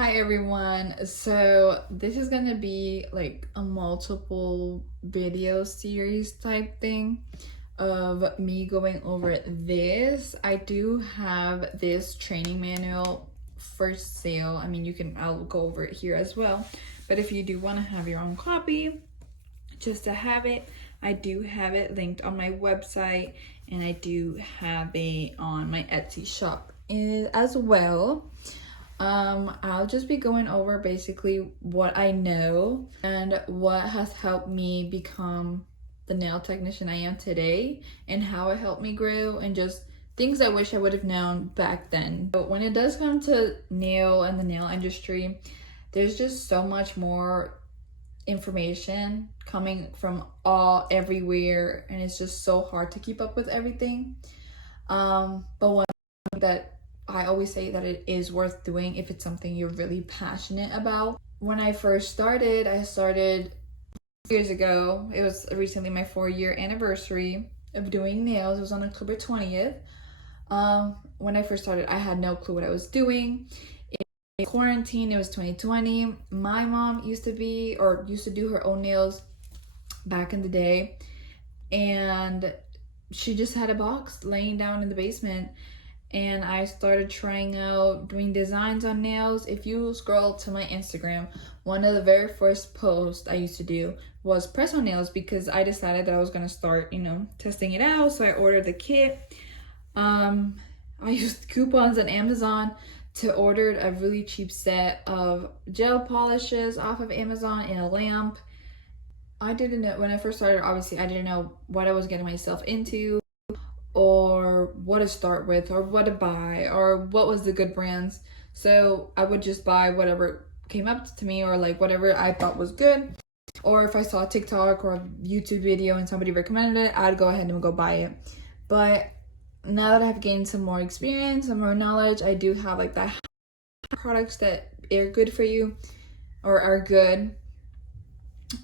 Hi everyone. So this is gonna be like a multiple video series type thing of me going over this. I do have this training manual for sale. I'll go over it here as well. But if you do want to have your own copy, just to have it, I do have it linked on my website, and I do have it on my Etsy shop as well. I'll just be going over basically what I know and what has helped me become the nail technician I am today, and how it helped me grow, and just things I wish I would have known back then. But when it does come to nail and the nail industry, there's just so much more information coming from everywhere, and it's just so hard to keep up with everything. But one thing that I always say that it is worth doing if it's something you're really passionate about. When I first started, I started years ago. It was recently my 4-year anniversary of doing nails. It was on October 20th. When I first started, I had no clue what I was doing. In quarantine, it was 2020. My mom used to do her own nails back in the day, and she just had a box laying down in the basement, and I started trying out doing designs on nails. If you scroll to my Instagram, one of the very first posts I used to do was press on nails, because I decided that I was gonna start, testing it out. So I ordered the kit. I used coupons on Amazon to order a really cheap set of gel polishes off of Amazon and a lamp. I didn't know, when I first started, obviously I didn't know what I was getting myself into, or what to start with, or what to buy, or what was the good brands. So I would just buy whatever came up to me, or like whatever I thought was good. Or if I saw a TikTok or a YouTube video and somebody recommended it, I'd go ahead and go buy it. But now that I've gained some more experience, some more knowledge, I do have like that products that are good for you, or are good,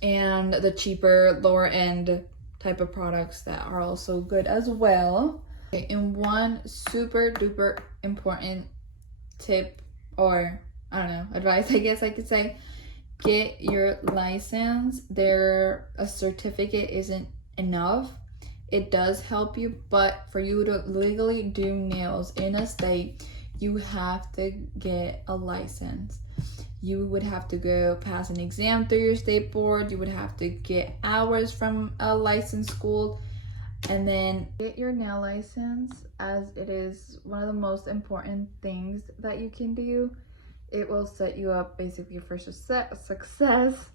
and the cheaper, lower end type of products that are also good as well. Okay, and one super duper important tip, or I don't know, advice I guess I could say, get your license. A certificate isn't enough. It does help you, but for you to legally do nails in a state, you have to get a license. You would have to go pass an exam through your state board. You would have to get hours from a license school, and then get your nail license, as it is one of the most important things that you can do. It will set you up basically for success.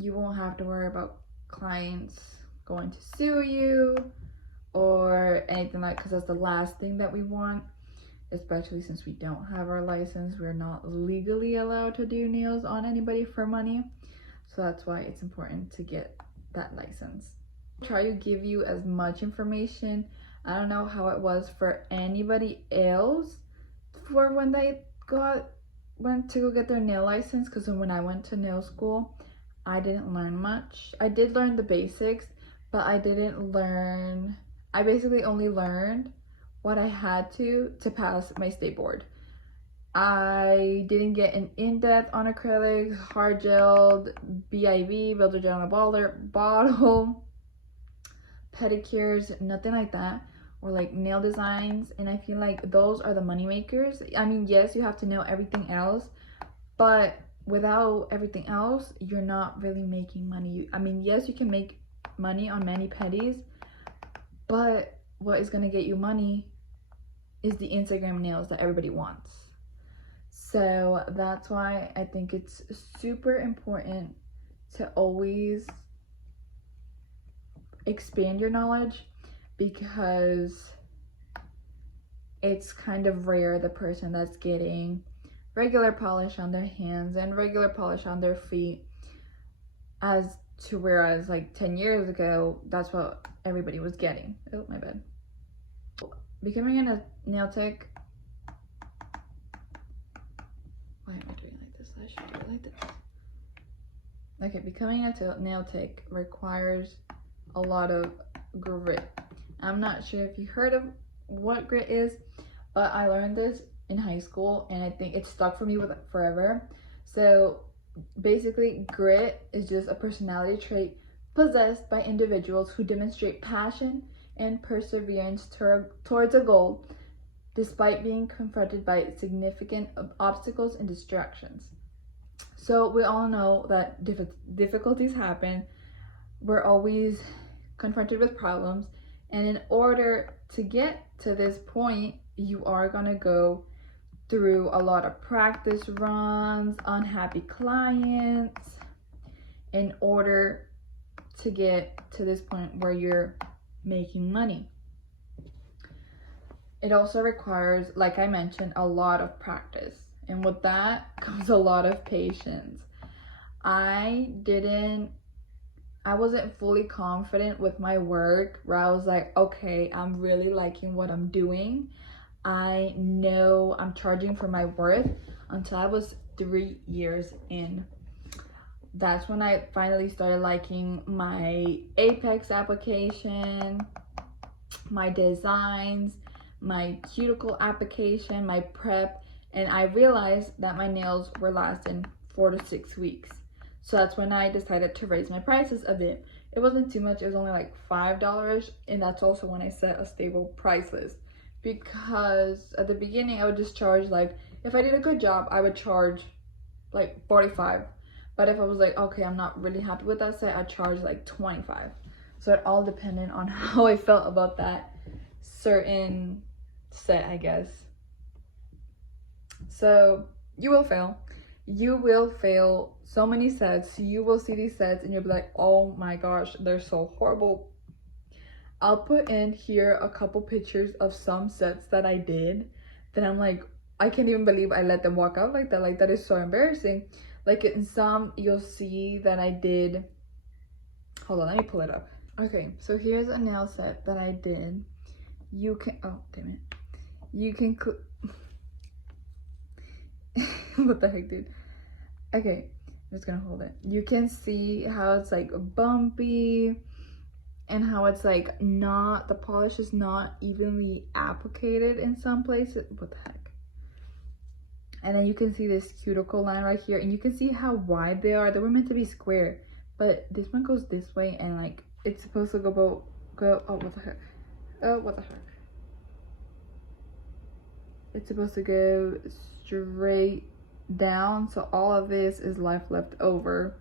You won't have to worry about clients going to sue you or anything like, because that's the last thing that we want. Especially since we don't have our license, we're not legally allowed to do nails on anybody for money. So that's why it's important to get that license. Try to give you as much information. I don't know how it was for anybody else for when they went to go get their nail license, because when I went to nail school, I didn't learn much. I did learn the basics, but I basically only learned what I had to pass my state board. I didn't get an in-depth on acrylics, hard gelled, BIV, builder gel in a bottle, pedicures, nothing like that, or like nail designs. And I feel like those are the money makers. I mean, yes, you have to know everything else, but without everything else, you're not really making money. I mean, yes, you can make money on mani pedis, but what is going to get you money is the Instagram nails that everybody wants. So that's why I think it's super important to always expand your knowledge, because it's kind of rare the person that's getting regular polish on their hands and regular polish on their feet, whereas like 10 years ago, that's what everybody was getting. Oh, my bad. Becoming a nail tech. Why am I doing like this? I should do it like this. Okay, becoming a nail tech requires a lot of grit. I'm not sure if you heard of what grit is, but I learned this in high school, and I think it stuck for me with forever. So basically, grit is just a personality trait possessed by individuals who demonstrate passion and perseverance towards a goal despite being confronted by significant obstacles and distractions. So we all know that difficulties happen. We're always confronted with problems, and in order to get to this point, you are gonna go through a lot of practice runs, unhappy clients, in order to get to this point where you're making money. It also requires, like I mentioned, a lot of practice, and with that comes a lot of patience. I wasn't fully confident with my work, where I was like, okay, I'm really liking what I'm doing. I know I'm charging for my worth, until I was 3 years in. That's when I finally started liking my Apex application, my designs, my cuticle application, my prep, and I realized that my nails were lasting 4 to 6 weeks. So that's when I decided to raise my prices a bit. It wasn't too much, it was only like $5, and that's also when I set a stable price list. Because at the beginning I would just charge, like, if I did a good job, I would charge like 45. But if I was like, okay, I'm not really happy with that set, I'd charge like 25. So it all depended on how I felt about that certain set, I guess. So you will fail. You will fail so many sets. You will see these sets and you'll be like, oh my gosh, they're so horrible. I'll put in here a couple pictures of some sets that I did that I'm like, I can't even believe I let them walk out like that. Like, that is so embarrassing. Like, in some, you'll see that I did, hold on, let me pull it up. Okay, so here's a nail set that I did. You can, oh, damn it. You can, what the heck, dude? Okay, I'm just gonna hold it. You can see how it's like bumpy, and how it's like not, the polish is not evenly applicated in some places. What the heck? And then you can see this cuticle line right here, and you can see how wide they are. They were meant to be square, but this one goes this way, and like it's supposed to go, oh, what the heck? Oh, what the heck? It's supposed to go straight down, so all of this is left over.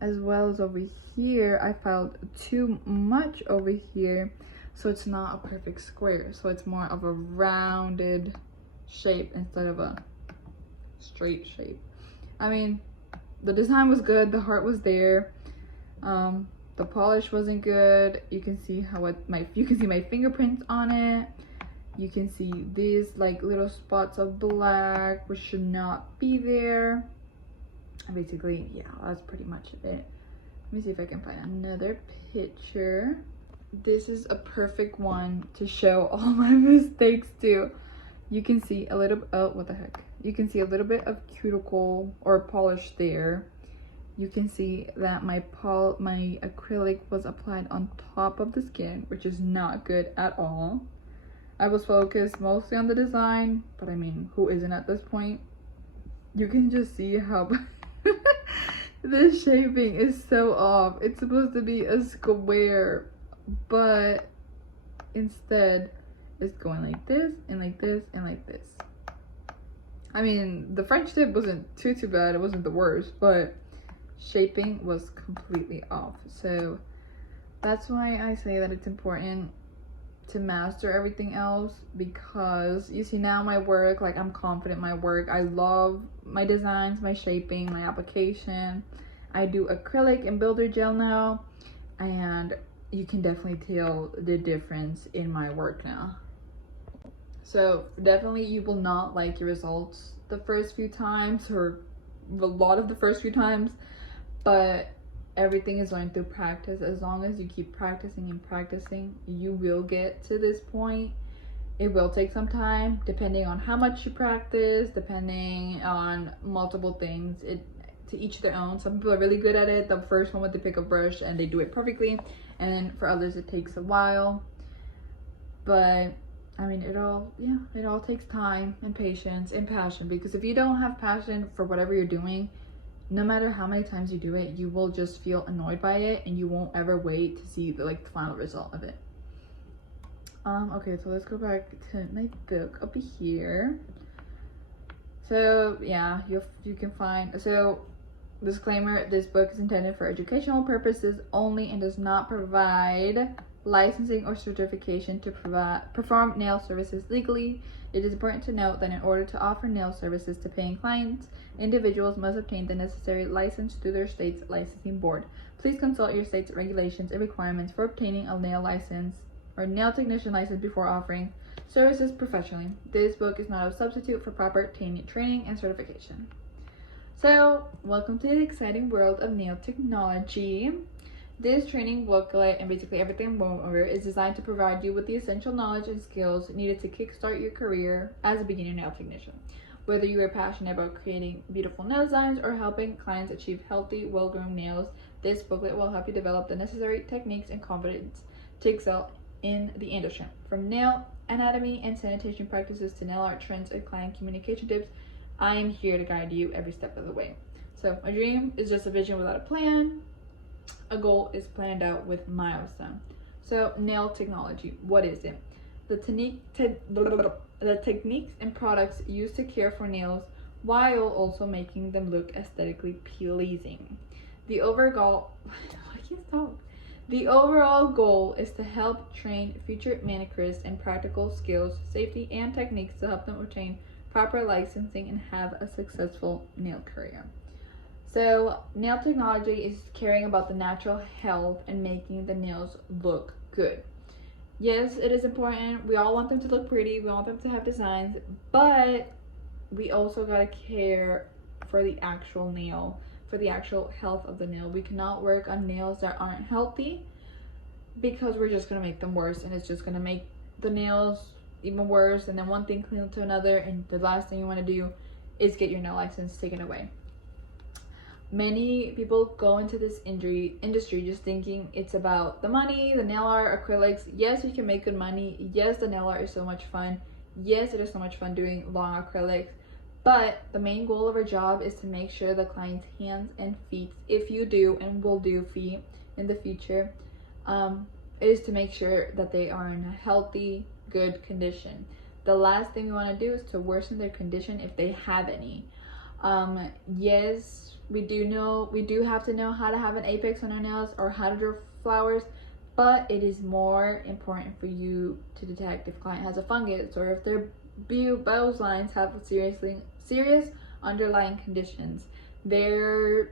As well as over here, I filed too much over here, so it's not a perfect square. So it's more of a rounded shape instead of a straight shape. I mean, the design was good, the heart was there. The polish wasn't good. You can see how you can see my fingerprints on it. You can see these like little spots of black, which should not be there. Basically, yeah, that's pretty much it. Let me see if I can find another picture. This is a perfect one to show all my mistakes too. You can see a little, oh, what the heck? You can see a little bit of cuticle or polish there. You can see that my acrylic was applied on top of the skin, which is not good at all. I was focused mostly on the design, but I mean, who isn't at this point? You can just see how this shaping is so off. It's supposed to be a square, but instead it's going like this and like this and like this. I mean, the French tip wasn't too bad. It wasn't the worst, but shaping was completely off. So that's why I say that it's important to master everything else, because you see now my work, like I'm confident in my work. I love my designs, my shaping, my application. I do acrylic and builder gel now, and you can definitely tell the difference in my work now. So definitely you will not like your results the first few times, or a lot of the first few times, but everything is learned through practice. As long as you keep practicing and practicing, you will get to this point. It will take some time, depending on how much you practice, depending on multiple things. To each their own. Some people are really good at it the first moment they pick a brush and they do it perfectly, and then for others it takes a while. But I mean, it all takes time and patience and passion, because if you don't have passion for whatever you're doing, no matter how many times you do it, you will just feel annoyed by it and you won't ever wait to see the final result of it. Okay, so let's go back to my book up here. So yeah, you can find, so disclaimer, this book is intended for educational purposes only and does not provide licensing or certification to perform nail services legally. It is important to note that in order to offer nail services to paying clients, individuals must obtain the necessary license through their state's licensing board. Please consult your state's regulations and requirements for obtaining a nail license or nail technician license before offering services professionally. This book is not a substitute for proper training and certification. So, welcome to the exciting world of nail technology. This training booklet and basically everything I'm going over is designed to provide you with the essential knowledge and skills needed to kickstart your career as a beginner nail technician. Whether you are passionate about creating beautiful nail designs or helping clients achieve healthy, well-groomed nails, this booklet will help you develop the necessary techniques and confidence to excel in the industry. From nail anatomy and sanitation practices to nail art trends and client communication tips, I am here to guide you every step of the way. So a dream is just a vision without a plan. A goal is planned out with milestones. So nail technology, what is it? The techniques and products used to care for nails while also making them look aesthetically pleasing. The overall goal is to help train future manicurists in practical skills, safety, and techniques to help them obtain proper licensing and have a successful nail career. So nail technology is caring about the natural health and making the nails look good. Yes, it is important. We all want them to look pretty. We want them to have designs, but we also gotta care for the actual nail, for the actual health of the nail. We cannot work on nails that aren't healthy, because we're just gonna make them worse, and it's just gonna make the nails even worse, and then one thing cleans to another, and the last thing you want to do is get your nail license taken away. Many people go into this industry just thinking it's about the money, the nail art, acrylics. Yes, you can make good money. Yes, the nail art is so much fun. Yes, it is so much fun doing long acrylics. But the main goal of our job is to make sure the client's hands and feet, if you do and will do feet in the future, is to make sure that they are in a healthy, good condition. The last thing we want to do is to worsen their condition if they have any. Yes, we do have to know how to have an apex on our nails or how to draw flowers, but it is more important for you to detect if client has a fungus or if their Bell's lines have serious underlying conditions.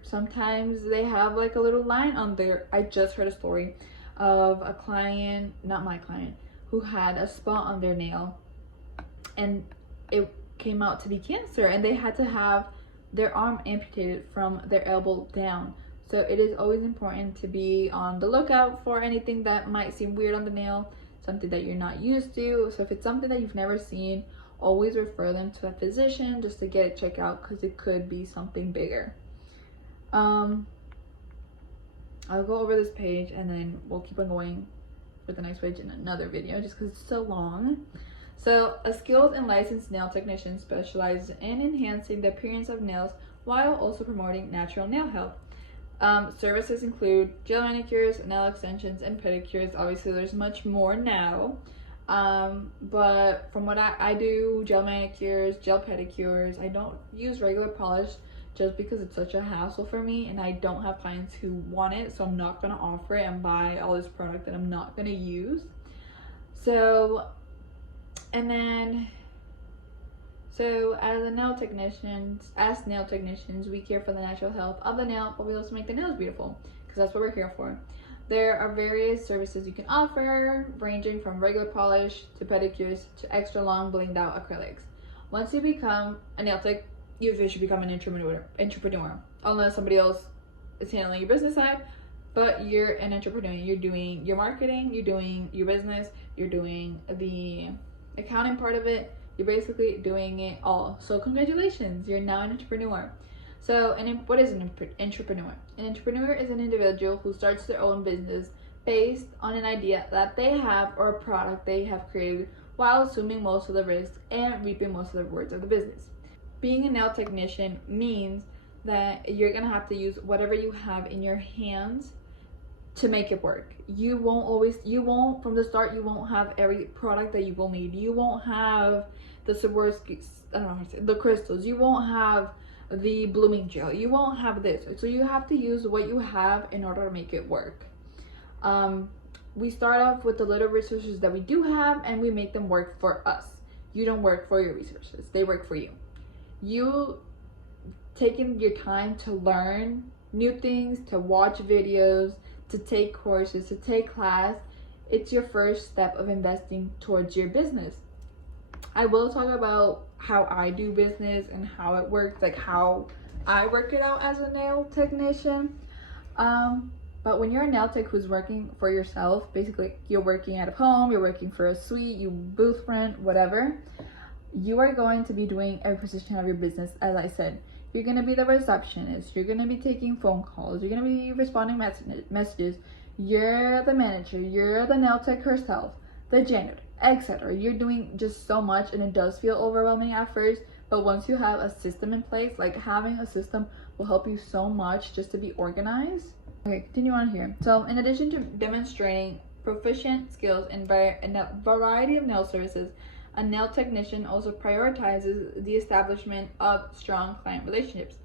Sometimes they have like a little line on there. I just heard a story of a client, not my client, who had a spot on their nail and it came out to be cancer, and they had to have their arm amputated from their elbow down. So it is always important to be on the lookout for anything that might seem weird on the nail, something that you're not used to. So if it's something that you've never seen, always refer them to a physician just to get it checked out, because it could be something bigger. I'll go over this page and then we'll keep on going with the next page in another video just because it's so long. So a skilled and licensed nail technician specializes in enhancing the appearance of nails while also promoting natural nail health. Services include gel manicures, nail extensions, and pedicures. Obviously there's much more now, but from what I do, gel manicures, gel pedicures. I don't use regular polish just because it's such a hassle for me, and I don't have clients who want it, so I'm not going to offer it and buy all this product that I'm not going to use. So as nail technicians, we care for the natural health of the nail, but we also make the nails beautiful, because that's what we're here for. There are various services you can offer, ranging from regular polish to pedicures to extra long blinged out acrylics. Once you become a nail tech, you officially become an entrepreneur, unless somebody else is handling your business side. But you're an entrepreneur. You're doing your marketing, you're doing your business, you're doing the accounting part of it. You're basically doing it all. So congratulations, you're now an entrepreneur. So, what is an entrepreneur? An entrepreneur is an individual who starts their own business based on an idea that they have or a product they have created while assuming most of the risks and reaping most of the rewards of the business. Being a nail technician means that you're gonna have to use whatever you have in your hands to make it work. You won't from the start, you won't have every product that you will need. You won't have the Swarovski, I don't know how to say, the crystals. You won't have the blooming gel. You won't have this. So you have to use what you have in order to make it work. We start off with the little resources that we do have, and we make them work for us. You don't work for your resources, they work for you. You taking your time to learn new things, to watch videos, to take courses, to take class, it's your first step of investing towards your business. I will talk about how I do business and how it works, like how I work it out as a nail technician. But when you're a nail tech who's working for yourself, basically you're working at home, you're working for a suite, you booth rent, whatever, you are going to be doing every position of your business. As I said, you're going to be the receptionist, you're going to be taking phone calls, you're going to be responding messages, you're the manager, you're the nail tech herself, the janitor, etc. You're doing just so much, and it does feel overwhelming at first, but once you have a system in place, like having a system will help you so much just to be organized. Okay, continue on here. So in addition to demonstrating proficient skills in a variety of nail services, a nail technician also prioritizes the establishment of strong client relationships.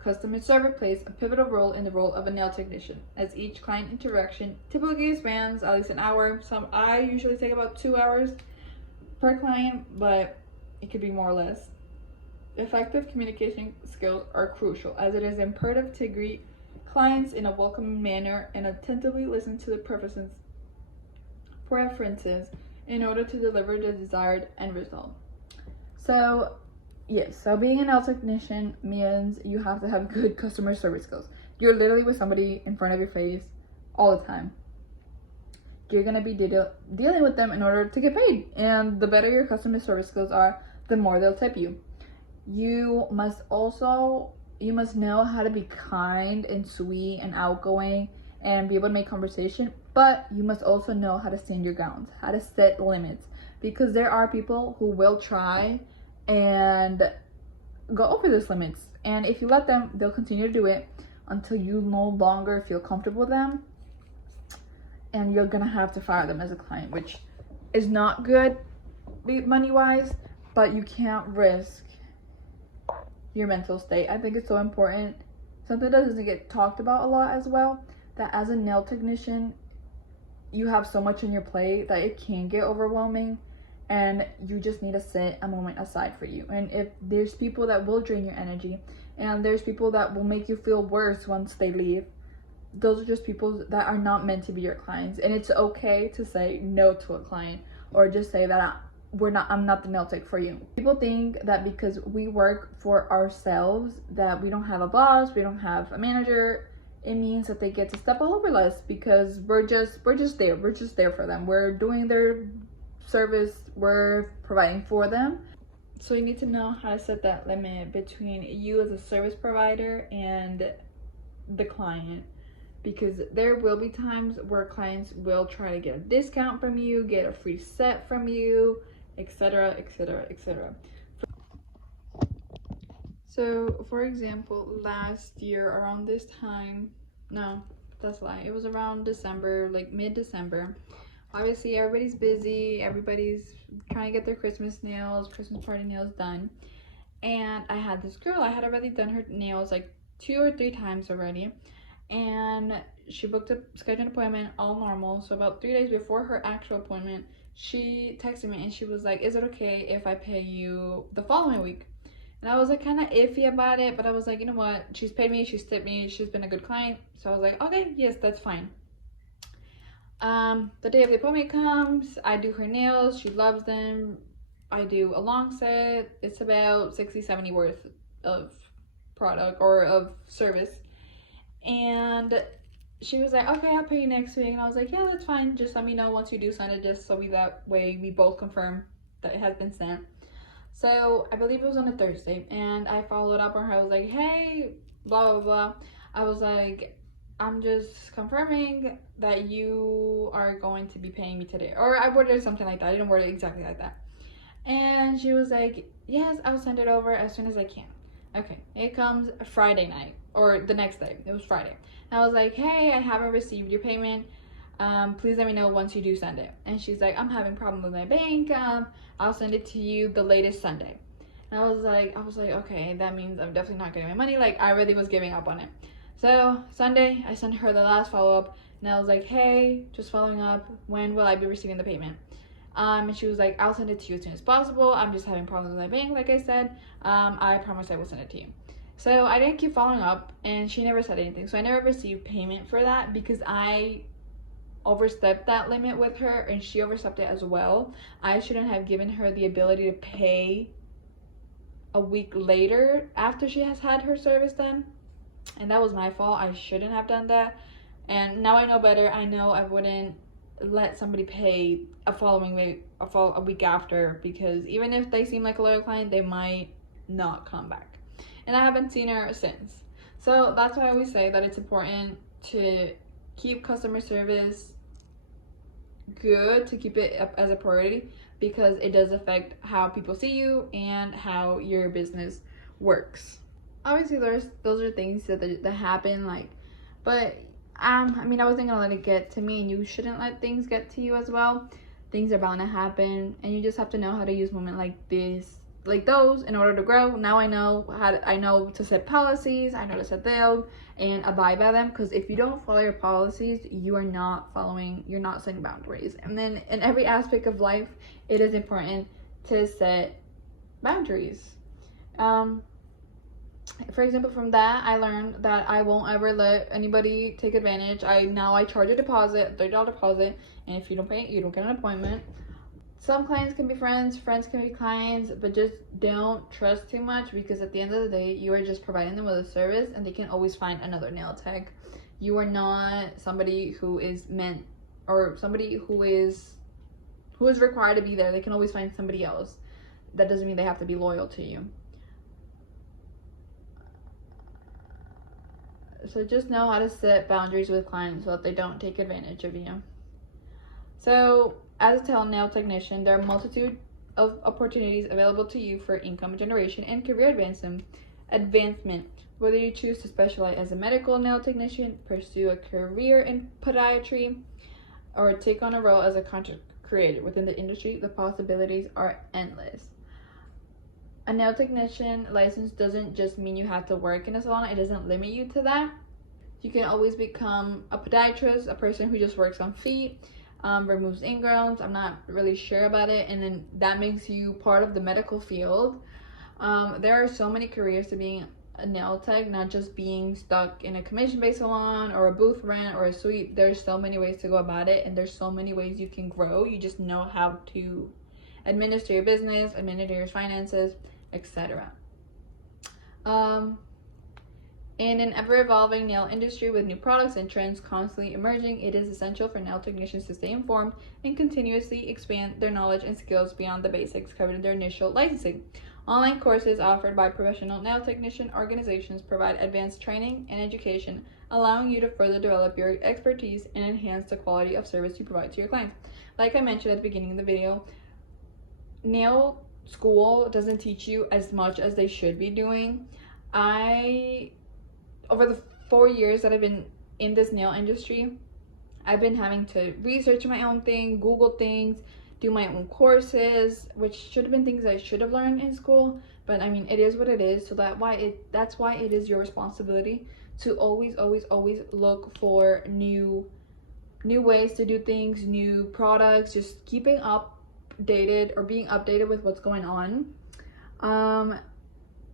Customer service plays a pivotal role in the role of a nail technician, as each client interaction typically spans at least an hour. I usually take about 2 hours per client, but it could be more or less. Effective communication skills are crucial, as it is imperative to greet clients in a welcoming manner and attentively listen to the preferences in order to deliver the desired end result. So yes, so being a nail technician means you have to have good customer service skills. You're literally with somebody in front of your face all the time. You're gonna be dealing with them in order to get paid, and the better your customer service skills are, the more they'll tip you. You must know how to be kind and sweet and outgoing and be able to make conversation, but you must also know how to stand your ground, how to set limits, because there are people who will try and go over those limits, and if you let them, they'll continue to do it until you no longer feel comfortable with them, and you're gonna have to fire them as a client, which is not good money wise, but you can't risk your mental state. I think it's so important, something that doesn't get talked about a lot as well, that as a nail technician you have so much on your plate that it can get overwhelming, and you just need to set a moment aside for you. And if there's people that will drain your energy, and there's people that will make you feel worse once they leave, those are just people that are not meant to be your clients. And it's okay to say no to a client, or just say that I'm not the nail tech for you. People think that because we work for ourselves that we don't have a boss, we don't have a manager. It means that they get to step all over us because we're just there for them. We're doing their service, we're providing for them. So you need to know how to set that limit between you as a service provider and the client, because there will be times where clients will try to get a discount from you, get a free set from you, etc, etc, etc. So for example, last year around this time, no, that's a lie, it was around December, like mid-December. Obviously everybody's busy, everybody's trying to get their Christmas party nails done, and I had this girl, I had already done her nails like 2 or 3 times already, and she scheduled an appointment, all normal. So about 3 days before her actual appointment, she texted me and she was like, is it okay if I pay you the following week? And I was like kind of iffy about it, but I was like, you know what, she's paid me, she's tipped me, she's been a good client, so I was like, okay, yes, that's fine. The day of the appointment comes, I do her nails, she loves them, I do a long set, it's about 60-70 worth of product or of service, and she was like, okay, I'll pay you next week. And I was like, yeah, that's fine, just let me know once you do send it, just so that way we both confirm that it has been sent. So I believe it was on a Thursday, and I followed up on her. I was like, hey, blah blah blah. I was like, I'm just confirming that you are going to be paying me today. Or I worded something like that. I didn't word it exactly like that. And she was like, yes, I'll send it over as soon as I can. Okay, it comes Friday night, or the next day. It was Friday. And I was like, hey, I haven't received your payment. Please let me know once you do send it. And she's like, I'm having problems with my bank. I'll send it to you the latest Sunday. And I was like, okay, that means I'm definitely not getting my money. Like, I really was giving up on it. So Sunday, I sent her the last follow-up, and I was like, hey, just following up, when will I be receiving the payment? And she was like, I'll send it to you as soon as possible. I'm just having problems with my bank, like I said. I promise I will send it to you. So I didn't keep following up, and she never said anything. So I never received payment for that because I overstepped that limit with her, and she overstepped it as well. I shouldn't have given her the ability to pay a week later after she has had her service done, and that was my fault. I shouldn't have done that, and now I know better. I know I wouldn't let somebody pay a week after, because even if they seem like a loyal client, they might not come back, and I haven't seen her since. So that's why I always say that it's important to keep customer service good, to keep it up as a priority, because it does affect how people see you and how your business works. Obviously those are things that happen, like, but I mean, I wasn't gonna let it get to me, and you shouldn't let things get to you as well. Things are bound to happen, and you just have to know how to use moments like this, like those, in order to grow. Now I know I know to set policies, I know to set those and abide by them, because if you don't follow your policies, you're not setting boundaries. And then in every aspect of life, it is important to set boundaries. For example, from that, I learned that I won't ever let anybody take advantage. I charge a deposit, $30 deposit, and if you don't pay it, you don't get an appointment. Some clients can be friends can be clients, but just don't trust too much, because at the end of the day, you are just providing them with a service, and they can always find another nail tech. You are not somebody who is meant, or somebody who is required to be there. They can always find somebody else. That doesn't mean they have to be loyal to you. So just know how to set boundaries with clients so that they don't take advantage of you. So as a nail technician, there are a multitude of opportunities available to you for income generation and career advancement. Whether you choose to specialize as a medical nail technician, pursue a career in podiatry, or take on a role as a content creator within the industry, the possibilities are endless. A nail technician license doesn't just mean you have to work in a salon. It doesn't limit you to that. You can always become a podiatrist, a person who just works on feet, removes ingrowns. I'm not really sure about it. And then that makes you part of the medical field. There are so many careers to being a nail tech, not just being stuck in a commission-based salon or a booth rent or a suite. There's so many ways to go about it, and there's so many ways you can grow. You just know how to administer your business, administer your finances, etc. In an ever-evolving nail industry with new products and trends constantly emerging, it is essential for nail technicians to stay informed and continuously expand their knowledge and skills beyond the basics covered in their initial licensing. Online courses offered by professional nail technician organizations provide advanced training and education, allowing you to further develop your expertise and enhance the quality of service you provide to your clients. Like I mentioned at the beginning of the video, nail school doesn't teach you as much as they should be doing. Over the 4 years that I've been in this nail industry, I've been having to research my own thing, Google things, do my own courses, which should have been things I should have learned in school. But I mean, it is what it is. So that's why it is your responsibility to always look for new ways to do things, new products, just keeping updated or being updated with what's going on.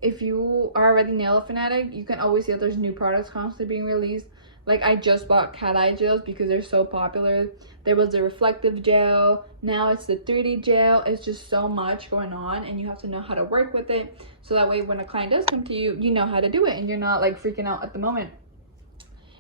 If you are already nail fanatic, you can always see that there's new products constantly being released. Like, I just bought cat eye gels because they're so popular. There was the reflective gel, now it's the 3D gel. It's just so much going on, and you have to know how to work with it, so that way when a client does come to you, you know how to do it, and you're not like freaking out at the moment.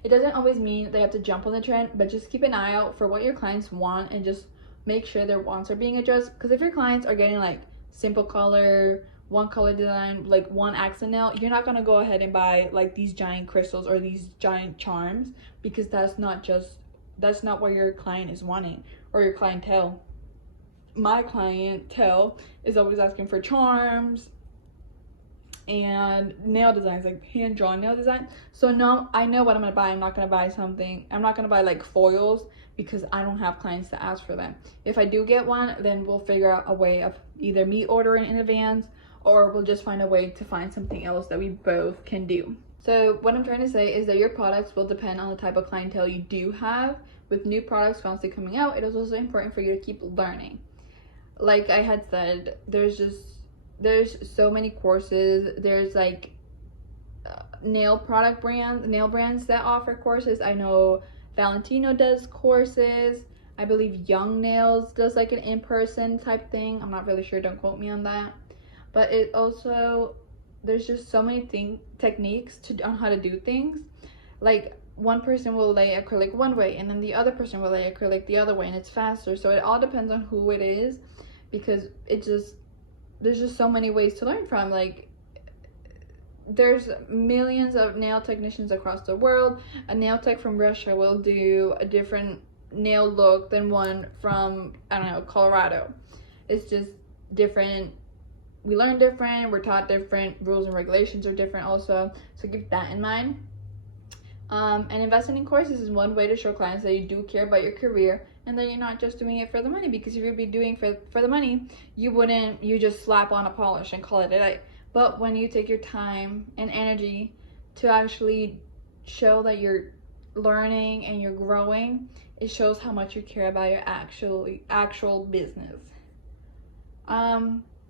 It doesn't always mean they have to jump on the trend, but just keep an eye out for what your clients want, and just make sure their wants are being addressed. Because if your clients are getting like simple color, one color design, like one accent nail, you're not gonna go ahead and buy like these giant crystals or these giant charms, because that's not what your client is wanting, or your clientele. My clientele is always asking for charms and nail designs, like hand drawn nail design. So no, I know what I'm gonna buy. I'm not gonna buy like foils, because I don't have clients to ask for them. If I do get one, then we'll figure out a way of either me ordering in advance, or we'll just find a way to find something else that we both can do. So what I'm trying to say is that your products will depend on the type of clientele you do have. With new products constantly coming out, it is also important for you to keep learning. Like I had said, there's so many courses. There's like nail brands that offer courses. I know Valentino does courses. I believe Young Nails does like an in-person type thing. I'm not really sure, don't quote me on that. But it also, there's just so many techniques on how to do things. Like one person will lay acrylic one way, and then the other person will lay acrylic the other way, and it's faster. So it all depends on who it is, because there's just so many ways to learn from. Like there's millions of nail technicians across the world. A nail tech from Russia will do a different nail look than one from, I don't know, Colorado. It's just different. We learn different, we're taught different, rules and regulations are different also, so keep that in mind. And investing in courses is one way to show clients that you do care about your career, and that you're not just doing it for the money. Because if you'd be doing for the money, you just slap on a polish and call it a day. But when you take your time and energy to actually show that you're learning and you're growing, it shows how much you care about your actual business.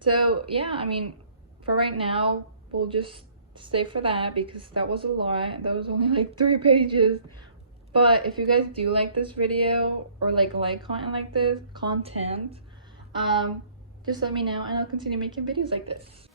So yeah, I mean, for right now, we'll just stay for that, because that was a lot. That was only like 3 pages. But if you guys do like this video, or like content like this, just let me know, and I'll continue making videos like this.